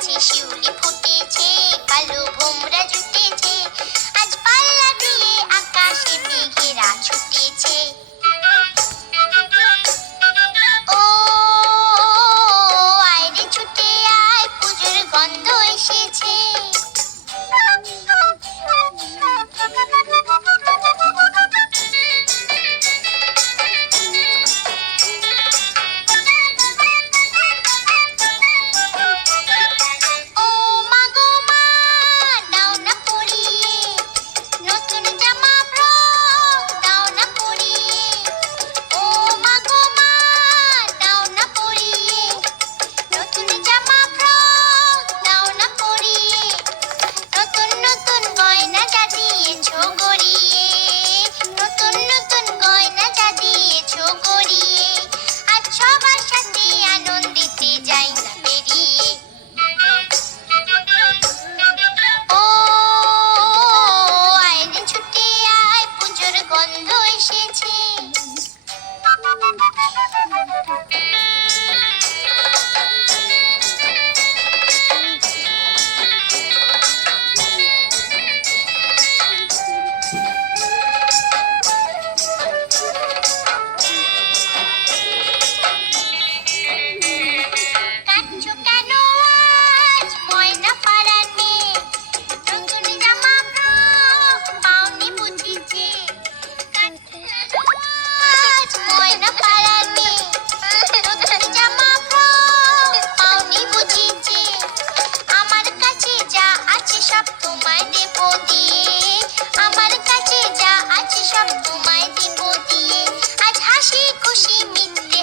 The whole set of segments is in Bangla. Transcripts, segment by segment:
ফুটেছে শিউলি ফুটেছে কালো Ha ha ha ha!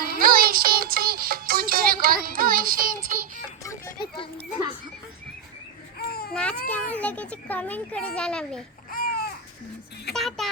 গন্ধ এসেছে পুজোর গন্ধ এসেছে নাচ কেমন লেগেছে কমেন্ট করে জানাবে। টাটা।